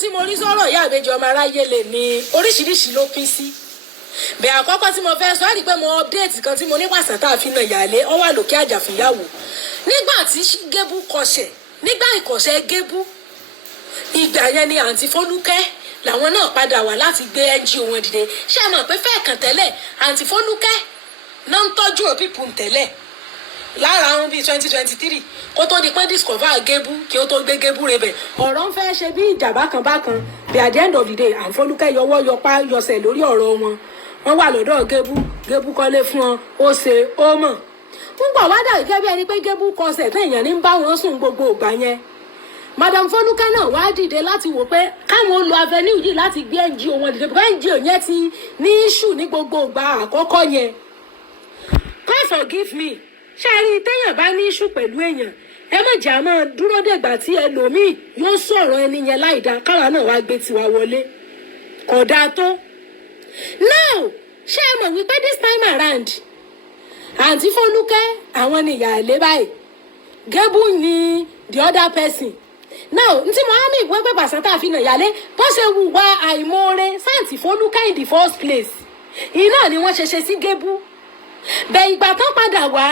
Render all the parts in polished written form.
tí mo rí sọ̀rọ̀ ìyá àbẹ́jọ ọmọ aráyé lè ní oríṣiríṣi ló pín sí. Bẹ́ẹ̀ àkọ́kọ́ tí mo fẹ́ sọ rí pé mo update kan tí mo ní pàṣẹ tá a fi nà yàlé ọ wà lókè àjà fìyàwó. Nígbà tí Gébú kọsẹ̀ nígbà ìkọsẹ̀ Gébú ìgbà yẹn ni àǹtí Fọlúkẹ́ làwọn náà padà wá láti gbé NGO wọn dìde. Ṣé ẹ mọ̀ pé fẹ́ẹ̀ kàn tẹ́lẹ̀ àǹtí Fọlúkẹ́ náà ń tọ́jú òpìpù tẹ́lẹ̀ lára àwọn bíi 2023 kó tó di pé discover Gébú kí ó tó gbé Gébú rebẹ̀. Ọ̀rọ̀ ń fẹ́ ṣe bí ìjà bákan bí at the end of the day àǹtí Fọlúkẹ́ yọwọ́ yọpá yọsẹ̀ lórí ọ̀rọ̀ wọn. Wọ́n wà lọ́dọ̀ Gébú kọ́lé fún wọn ó ṣe ó mọ̀. Ń gbọ̀ wá dà gẹ́gẹ́ bí ẹni pé Gébú kọsẹ̀ tó èèyàn ní ń bá wọn sùn gbogbo ìgbà yẹn. Madam Fọlúkẹ́ náà wá dìde láti wò pé káwọn lo avenue yìí láti gbé NGO wọn dìde because NGO yẹn ti ní issue ní gbogbo ìgbà àkọ́kọ́ yẹn. God forgive me ṣé ẹ rí téèyàn bá ní issue pẹ̀lú èèyàn ẹ má jà máa dúró dègbà tí ẹlòmíì yóò sọ̀rọ̀ ẹni yẹn láìda káwa náà wá gbé tiwa wọlé kò dáa tó. Now ṣé ẹ mọ̀ wípé this time around àǹtí Fọlúkẹ́ àwọn ni ìyáálé báyìí Gébú ni the other person. Now ntí Mohammed ìwé pé pàṣẹtà fi nà yálé bó ṣe wùwà àìmoore sáǹtì Fọlúkẹ́ in the first place iná ni wọ́n ṣe sí Gébú. Bẹ̀ ìgbà tán padà wá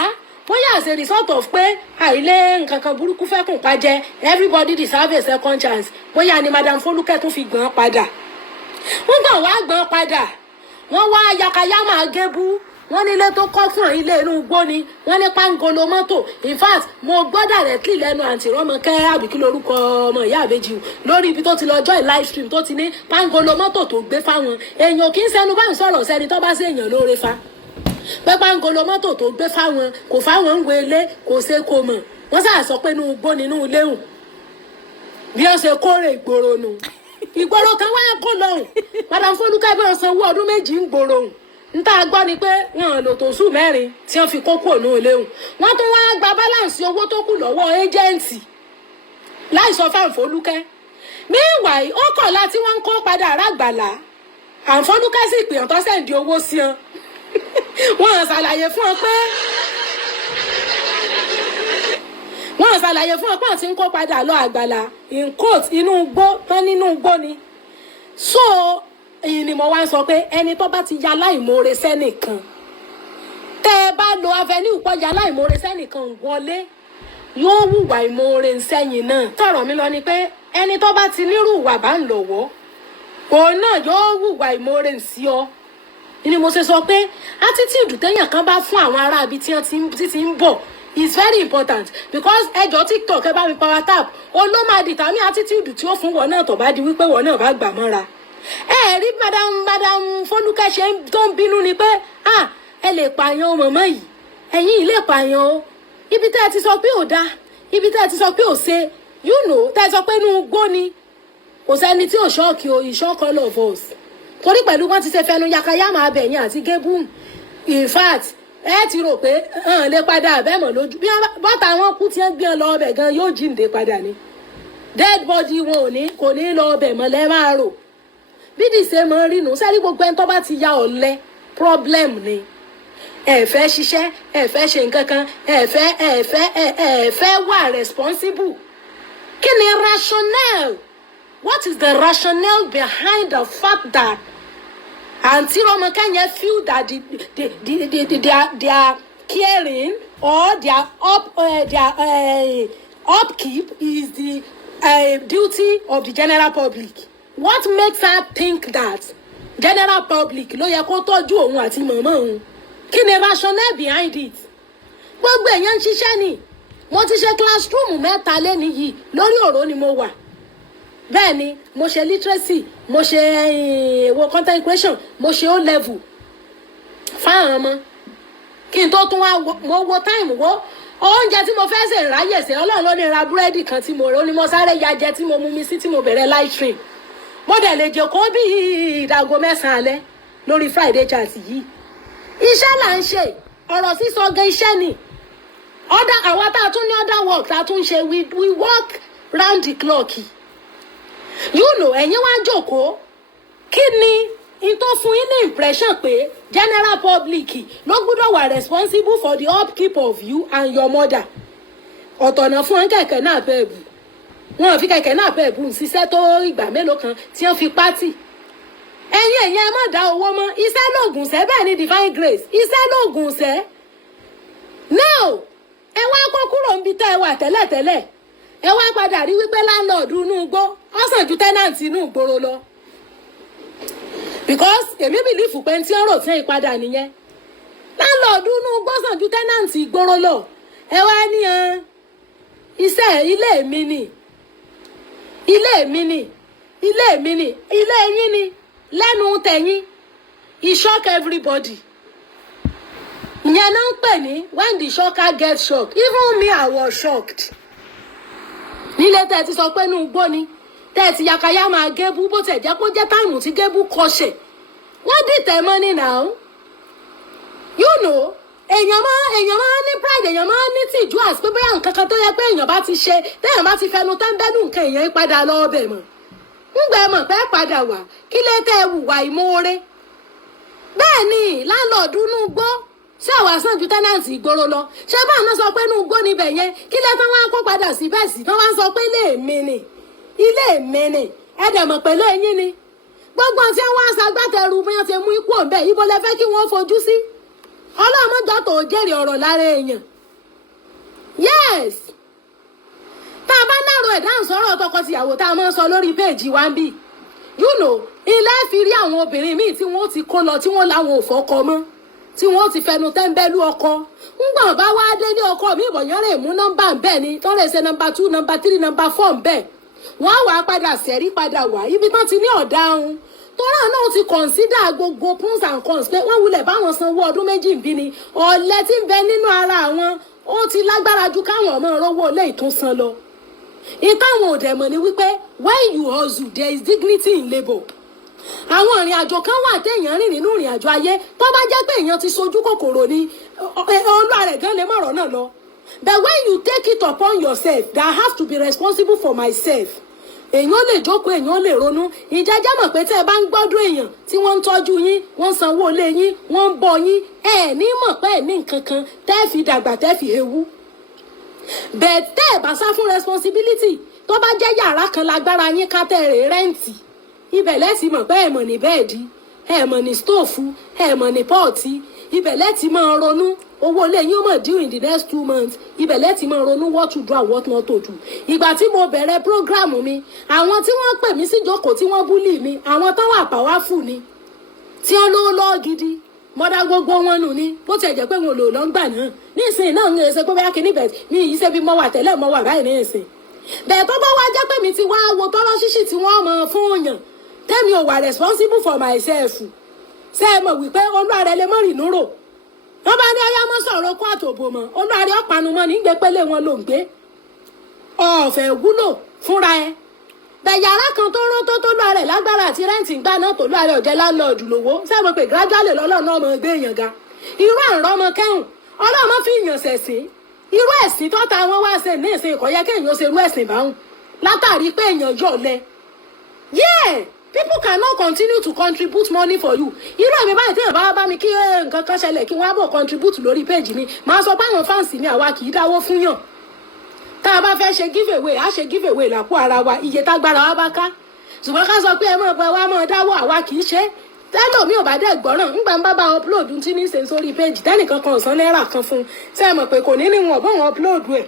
bóyá as a result of pé àìlé nǹkan kan burúkú fẹ́ kùn pàjẹ́ everybody deserve a second chance bóyá ni Madam Fọlúkẹ́ tún fi gbọ́n padà. Wọ́n gbọ́n wá gbọ́n padà wọ́n wá yakayama Gébú wọ́n nílé tó kọ́ fún ilé inú igbó ni wọ́n ní pangolo mọ́tò in fact mo gbọ́ directly lẹ́nu àǹtí Rọ́mọkẹ́ àbíkí lórúkọ ọmọ ìyá àbẹ́jì lórí ibi tó ti lọ join live stream tó ti ní pangolo mọ́tò tó gbé fáwọn èèyàn kì í sẹ́nu báyìí sọ̀rọ̀ sẹ́ni tó bá sí èèyàn lóore fa pé pangolo mọ́tò tó gbé fáwọn kò fáwọn ń wọlé kò ṣe kò mọ̀ wọ́n sáà sọ pé inú igbó nínú ilé hùn bí ó ṣe kórè ìgboro nù ìgboro kan wáyà kó lọ́hùn Madam Fọlúkẹ́ bí wọ́n sanwó ọdún méjì ń gbòòrò hùn nta gbọ́ ni pé wọ́n lò tó sùn mẹ́rin tí wọ́n fi kókó òun léhùn wọ́n tún wá gba báláǹsì owó tó kù lọ́wọ́ ẹ́jẹ̀ǹtì láì sọ fún Fọlúkẹ́. Meanwhile ó kọ̀ láti wọ́n ń kó padà rágbàlá Fọlúkẹ́ sì pè ọ̀tọ́ sẹ́ǹdì owó sí wọn wọ́n ṣàlàyé fún ọ pé wọ́n ti ń kó padà lọ àgbàlá in court inú igbó tán nínú igbó ni. So èyí ni mo wá ń sọ pé ẹni tó bá ti ya láìmoore sẹ́nìkan tẹ́ ẹ bá lo avenue pọ̀ ya láìmoore sẹ́nìkan wọlé yóò hùwà ìmoore sẹ́yìn náà. tọ̀rọ̀ mi lọ ni pé ẹni tó bá ti nírú ìwà bá ń lọ́wọ́ òun náà yóò hùwà ìmoore sí ọ. ni mo ṣe sọ pé attitude téèyàn kan bá fún àwọn ará ibi tí wọ́n ti ń bọ̀ is very important because ẹjọ́ TikTok ẹ bá mi power tap ó ló máa determine attitude tí ó fún wọn náà tó bá di wípé wọn náà bá gbà mọ́ra. Rí Madam Fọlúkẹ́ ṣe tó ń bínú ni pé ẹ lè pààyàn mọ̀mọ́ yìí ẹ̀yin lè pààyàn o ibi tẹ́ ẹ ti sọ pé ò dáa ibi tẹ́ ẹ ti sọ pé ò ṣe tẹ́ ẹ sọ pé inú igbó ni kò sẹ́ni tí ò ṣọ́ọ̀kì o ìṣọ́kọ all of us torí pẹ̀lú wọ́n ti ṣe fẹnu yakayama abẹ̀yìn àti Gébú in fact ẹ ti rò pé lè padà àbẹ́mọ̀ lójú bí bọ́tà wọn kú tí wọ́n gbé lọ ọbẹ̀ gan yóò jíǹde padà ni dead body wọn kò ní lọ ọbẹ̀ mọ́ lẹ́ máa rò bí dìse mọ rí nù sẹ́rí gbogbo ẹni tó bá ti ya ọ̀lẹ problem ni ẹ fẹ́ ṣiṣẹ́ ẹ fẹ́ ṣe nǹkan kan ẹ fẹ́ wà responsible. Kí ni rationale? What is the rationale behind the fact that Aunty Rọ́mọkẹ́ yẹn feel that their caring or their upkeep is the duty of the general public? What makes her think that general public ló yẹ kó tọ́jú òun àti màmá òun? Kí ni rationale behind it? Gbogbo èèyàn ń ṣiṣẹ́ ni. Mo ti ṣe classroom 3 lẹ́ni yìí lórí ọ̀rọ̀ ni mo wà. Bẹ́ẹ̀ ni mo ṣe literacy, mo ṣe content creation, mo ṣe O level fáwọn ọmọ. Kí n tó tún wá mo wo time wo oúnjẹ tí mo fẹ́ ṣe ráyè ṣe Ọlọ́run ló ní ra búrẹ́dì kan tí mo rò ní mo sáré ya jẹ tí mo mú mi sí tí mo bẹ̀rẹ̀ live stream. Mo dẹ̀ lè jẹ́ kó bí ìdàgọ́ 9 alẹ́ lórí Friday chat yìí. Iṣẹ́ là ń ṣe ọ̀rọ̀ sísọ gan iṣẹ́ ni. Àwa tá a tún ní other work tá a tún ṣe we work round the clock. Ẹ̀yin wá jókòó kí ni in tó fún yín ní impression pé general public ló gbọ́dọ̀ wà responsible for the upkeep of you and your mother. Ọ̀tọ̀nà fún kẹ̀kẹ́ náà bẹ́ẹ̀ bù wọn fi kẹ̀kẹ́ náà pẹ̀ bùn ṣiṣẹ́ tó ìgbà mélòó kan tí wọ́n fi pátì ẹ̀yin ẹ má dá owó mọ́ iṣẹ́ lóògùn ṣẹ́ bẹ́ẹ̀ ni divine grace iṣẹ́ lóògùn ṣẹ́ now ẹ wá kó kúrò níbi tá ẹ wà tẹ́lẹ̀tẹ́lẹ̀ ẹ wá padà rí wípé láńlọ́ọ̀dù inú igbó ó sàn ju tẹ́nàǹtì inú ìgboro lọ because èmi bìlífù pé tí ó rò tí ń padà nìyẹn láńlọ́ọ̀dù inú igbó sàn ju tẹ́nàǹtì ìgboro lọ ẹ wá ní iṣẹ́ ilé mi ni ilé mi ni ilé mi ni ilé yín ni lẹ́nu tẹ̀yìn it shock everybody ìyẹn náà ń pè ní when the shocker get shocked even me I was shocked nílé tẹ́ ti sọ pé inú igbó ni tẹ́ ti yakaya máa gébú bó tẹ̀ jẹ́ kó jẹ́ táìmù tí gébú kọsẹ̀ wọ́n dìtẹ̀ mọ́ni now you know èèyàn máa ní pride èèyàn máa ní tìjú àti pé bóyá nǹkan kan tó yẹ pé èèyàn bá ti ṣe téèyàn bá ti fẹnu tẹ́ńbẹ́lú nǹkan èèyàn padà lọ ọbẹ̀ mọ̀ ńgbà ẹ mọ̀ pé padà wà kí lè tẹ́ ẹ hùwà ìmoore bẹ́ẹ̀ ni láńlọ́ọ̀dù inú igbó ṣé àwa sàn ju tẹ́nàǹtì ìgboro lọ ṣé báwọn náà sọ pé inú igbó níbẹ̀ yẹn kí lè tán wá kó padà síbẹ̀ sí tán wá ń sọ pé ilé mi ni ẹ dẹ̀ mọ̀ pẹ̀lú ẹ̀yìn ni gbogbo tí wọ́n á ṣagbátẹrù bí wọ́n ti mú ikú ọ̀bẹ ibo lẹ fẹ́ kí wọ́n fojú sí ọlọ́mọdé tó jẹ́rìí ọ̀rọ̀ lára èèyàn yes tá a bá nàró ẹ̀ dáhùn sọ̀rọ̀ tọkọ-tìyàwó tá a máa ń sọ lórí péèjì wa ń bì you know ilé fi rí àwọn obìnrin míì tí wọ́n ti kó lọ tí wọ́n láwọn ò fọ́kọ mọ́ tí wọ́n ti fẹnu tẹ́ńbẹ́lú ọkọ ńgbọ̀n bá wá dé ní ọkọ mi ìbọ̀yán rè mú nọ́mbà ń bẹ̀ ni tọ́lẹ̀ ṣe nọ́mbà 2 nọ́mbà 3 nọ́mbà 4 ń bẹ̀ wọ́n á wà padà sẹ́rí padà wá ibi tán ti ní ọ̀daràn tọ́lá náà ti consider gbogbo pros and cons pé wọ́n wulẹ̀ báwọn sanwó ọdún méjì ń bí ni ọ̀lẹ tí ń bẹ nínú ara àwọn ó ti lágbára ju káwọn ọmọ rówó ilé ìtúnsan lọ ìtàwọn òdẹ̀mọ̀ ni wípé when you hustle there is dignity in labour àwọn ìrìn àjò kan wà téèyàn rìn nínú ìrìn àjò ayé tó bá jẹ́ pé èèyàn ti sojú kòkòrò ni olúwa rẹ̀ gan lè mọ̀rọ̀ náà lọ but when you take it upon yourself that I have to be responsible for myself èèyàn lè jókòó èèyàn lè ronú ìjẹ́jẹ́ mọ̀ pé tẹ́ ẹ bá ń gbọ́dún èèyàn tí wọ́n ń tọ́jú yín wọ́n ń sanwó ilé yín wọ́n ń bọ́ yín ẹ ní mọ̀ pé ẹ ní nǹkan kan tẹ́ fi dàgbà tẹ́ fi ewu but tẹ́ ẹ bá sá fún responsibility tó bá jẹ́ yàrá kan lágbára yín ká tẹ́ rè rẹ́ǹtì ibẹ̀ lẹ́sìn mọ̀ pé ẹ mọ̀ ní bẹ́ẹ̀dì ẹ mọ̀ ní stóòfù ẹ mọ̀ ní pọ́ọ̀tì ibẹ̀ lẹ́tì máa ronú owó ilé yín ó mọ̀ due in the next 2 months ibẹ̀ lẹ́tì máa ronú what to do and what not to do ìgbà tí mo bẹ̀rẹ̀ prógráàmù mi àwọn tí wọ́n pè mí síjókòó tí wọ́n búlì mi àwọn tó wà powerful ni tí wọ́n lówó lọ́ọ́ gidi mọ́dá gbogbo wọn nù ni bó tiẹ̀ jẹ́ pé wọn ò lò lọ́ngbà náà nísìnyí náà ń ṣe pé bóyá kìíní bẹ̀ mi yìí ṣe bí mo wà tẹ́lẹ̀ mo wà báyìí ní ìsìn bẹ́ẹ̀ tó bá wá jẹ́ pé mi ti wá wo tọ́rọ́ ṣíṣì tí wọ́n mọ̀ fún òyàn tẹ́mi ò wà responsible for myself ṣé ẹ mọ̀ wípé olúwarẹ lè mọ̀ rìnnú rò wọ́n bá ní ọyá mọ́ sọ̀rọ̀ kó àtòbò mọ́ olúwarẹ ọ̀panu mọ́ ní gbé pélé wọn ló ń gbé ọ̀fẹ́ wúlò fúnra ẹ bẹ̀yàrá kan tó rán tó lọ́ọ̀rẹ̀ lágbára àti rẹ́ǹtì gbà náà tó lọ́ọ̀rẹ̀ ọ̀jẹ̀ láńlọ́ọ̀dù lówó ṣé ẹ mọ̀ pé gradually lọ́lọ́ náà mọ̀ gbé èèyàn ga irú àrùn ọmọ kẹ́hùn ọlọ́mọ fi yàn sẹ̀sìn irú ẹ̀sìn tó ta wọn wá ṣe ní ìsìn ìkọ̀yẹ́ kéèyàn ó ṣe irú ẹ̀sìn báhùn látàrí pé èèyàn yọ̀lẹ yeah people cannot continue to contribute money for you irú àmì báyìí téèyàn bá mi kí nǹkan kan ṣẹlẹ̀ kí wọ́n á bọ̀ contribute lórí péjì mi máa sọ pé àwọn fáǹsì mi àwa kì í dáwó fún yàn tá a bá fẹ́ ṣe give away á ṣe give away lápò ara wa iye tágbára wa bá ká ṣùgbọ́n ká sọ pé ẹ mọ̀ pé wá mọ̀ dáwó àwa kì í ṣe tẹ́lọ̀ mi ò bá dẹ̀ gbọ́ràn ńgbà ń bá upload tí ní ṣe sórí péjì tẹ́nìkan kan ọ̀sán náírà kan fún un ṣé ẹ mọ̀ pé kò ní níwọ̀n bọ́ wọn upload ẹ̀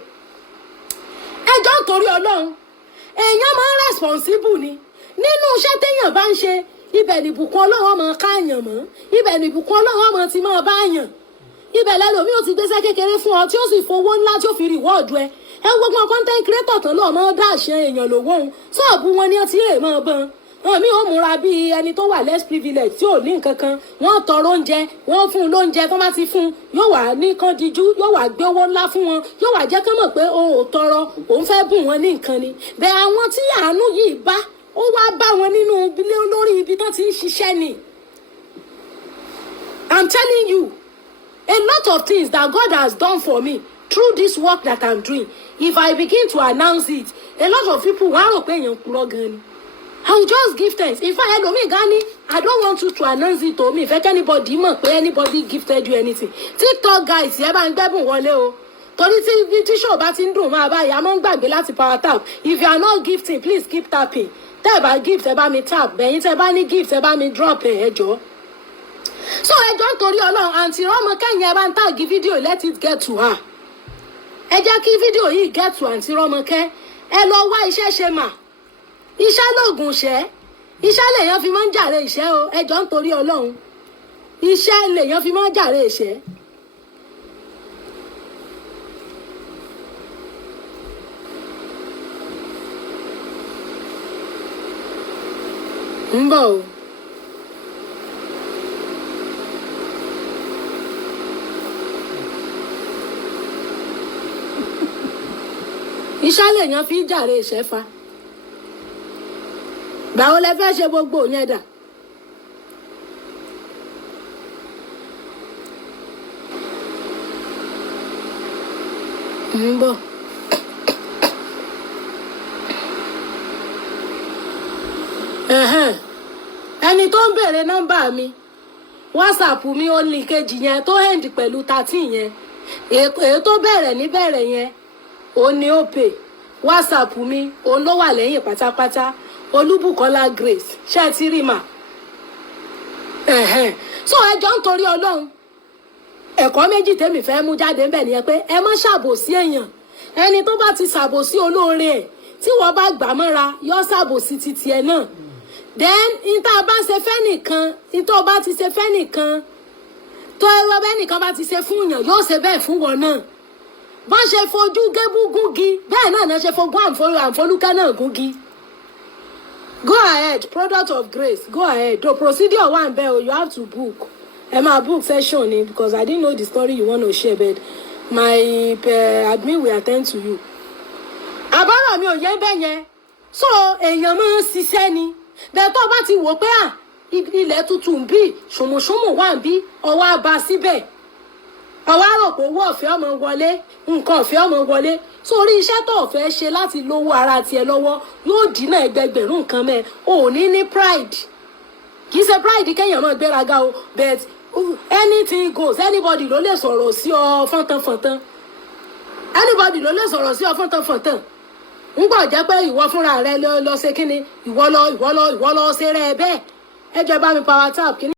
ẹjọ́ torí ọlọ́run èèyàn máa ń responsible ni nínú iṣẹ́ téèyàn bá ń ṣe ibẹ̀ nìbùkún ọlọ́run máa káàyàn mọ́ ibẹ̀ nìbùkún ọlọ́run máa ti máa báyàn ibẹ̀ lẹ́lòmí ò ti gbéṣẹ́ kékeré fún ọ tí ó sì fowó ńlá tí ó fi reward ẹ gbogbo content creator tán lọ́ọ́ máa dá àṣẹ èèyàn lówó òun ṣọ́ọ̀bù wọn ni ó ti rè máa bọ́n mi ò múra bí ẹni tó wà less privilege tí ò ní nǹkan kan wọ́n tọrọ oúnjẹ wọ́n fún un lóúnjẹ tó bá ti fún un yóò wà ní kán díjú yóò wà gbé owó ńlá fún wọn yóò wà jẹ́ kán mọ̀ pé òun ò tọrọ òun fẹ́ bùn wọn ní nǹkan ni bẹ́ẹ̀ àwọn tí àánú yìí bá ó wá bá wọn nínú ilé olórí ibi tó ti ń ṣiṣẹ́ ni I'm telling you a lot of things that God has done for me through this work that I'm doing if I begin to announce it a lot of people wọ́n á rò pé èèyàn kúrò gan ni I will just give thanks. In fact, ẹlòmíì gani, I don't want you to announce it to me. If anybody mọ̀ pé anybody gifted you anything. TikTok guys, ẹ bá ń gbẹ́bùn wọlé o. torí tí show bá ti ń dùn máa báyìí a máa ń gbàgbé láti power tap. If you are not gifting, please keep tapping. Tẹ́ ẹ bá gift ẹ bá mi tap, bẹ̀yìn tẹ́ bá ní gift ẹ bá mi drop ẹ jọ̀ọ́. So ẹ jọ̀ọ́ nítorí Ọlọ́run àǹtí Rọ́mọkẹ́ yẹn bá ń tag fídíò, let it get to her. Ẹ jẹ́ kí fídíò yìí get to àǹtí Rọ́mọkẹ́. Ẹ lọ wá iṣẹ́ ṣe mà. Iṣẹ́ lóògùn ṣẹ́. Iṣẹ́ lèèyàn fi máa ń jàre ìṣẹ́ o. Ẹ jọ̀ọ́ nítorí Ọlọ́run. Iṣẹ́ lèèyàn fi máa ń jàre ìṣẹ́. ń bọ̀ o. Iṣẹ́ lèèyàn fi ń jàre ìṣẹ́ fa. Báwo lẹ fẹ́ ṣe gbogbo yẹn dà? ń bọ̀. Ẹni tó ń béèrè nọ́mbà mi, WhatsApp mi ó ní kejì yẹn tó end pẹ̀lú 13 yẹn. Èyí tó bẹ̀rẹ̀ níbẹ̀rẹ̀ yẹn, ó ní ó pè. WhatsApp mi, òun ló wà lẹ́yìn pátápátá. Olúbùkọ́lá Grace, ṣé ti rí mà? So ẹ jọ̀ọ́ nítorí Ọlọ́run. Ẹ̀kọ́ méjì tèmi fẹ́ mú jáde ńbẹ̀ nìyẹn pé ẹ má ṣàbòsí èèyàn. Ẹni tó bá ti ṣàbòsí olóore ẹ̀, tí wọ́n bá gbà mọ́ra, yóò ṣàbòsí titi ẹ̀ náà. Then ìta bá ń ṣe fẹ́ nìkan, ìtọ́ bá ti ṣe fẹ́ nìkan, tó ẹwọ́ bẹ́ẹ̀ nìkan bá ti ṣe fún yàn, yóò ṣe bẹ́ẹ̀ fún wọn náà. Bọ́n ṣe fojú gébú gúngi, bẹ́ẹ̀ náà ṣe fogún àǹfolúkẹ́ náà gúngi. Go ahead, product of grace, go ahead. The procedure one bell, you have to book. My book session because I didn't know the story you want to share, but my admin will attend to you. Àbárò mi ò yé bẹ́ẹ̀ yẹn. So èèyàn máa ń ṣiṣẹ́ ni. Bẹ́ẹ̀ tó bá ti wò pé ilẹ̀ tuntun ń bí, ṣùmùṣùmù wà ń bí, ọwọ́ àbá síbẹ̀. Ọwọ́ àrò pé owó ọ̀fẹ́ ọmọ wọlé, nǹkan ọ̀fẹ́ ọmọ wọlé. So orí iṣẹ́ tó ọ̀fẹ́ ṣe láti lówó ara tiẹ̀ lọ́wọ́ yóò dínà ẹgbẹgbẹ̀rún nǹkan mẹ́. O ò ní pride. Kì í ṣe pride kéèyàn máa gbéraga o, but anything goes. Anybody ló lè sọ̀rọ̀ sí ọ fọ́ntánfọ́ntán. Anybody ló lè sọ̀rọ̀ sí ọ fọ́ntánfọ́ntán. Ń gbọ́ jẹ́ pé ìwọ fúnra rẹ lọ ṣe kíni, ìwọ lọ ṣe rẹ bẹ́ẹ̀. Ẹ jẹ́ bá mi power tap kíni.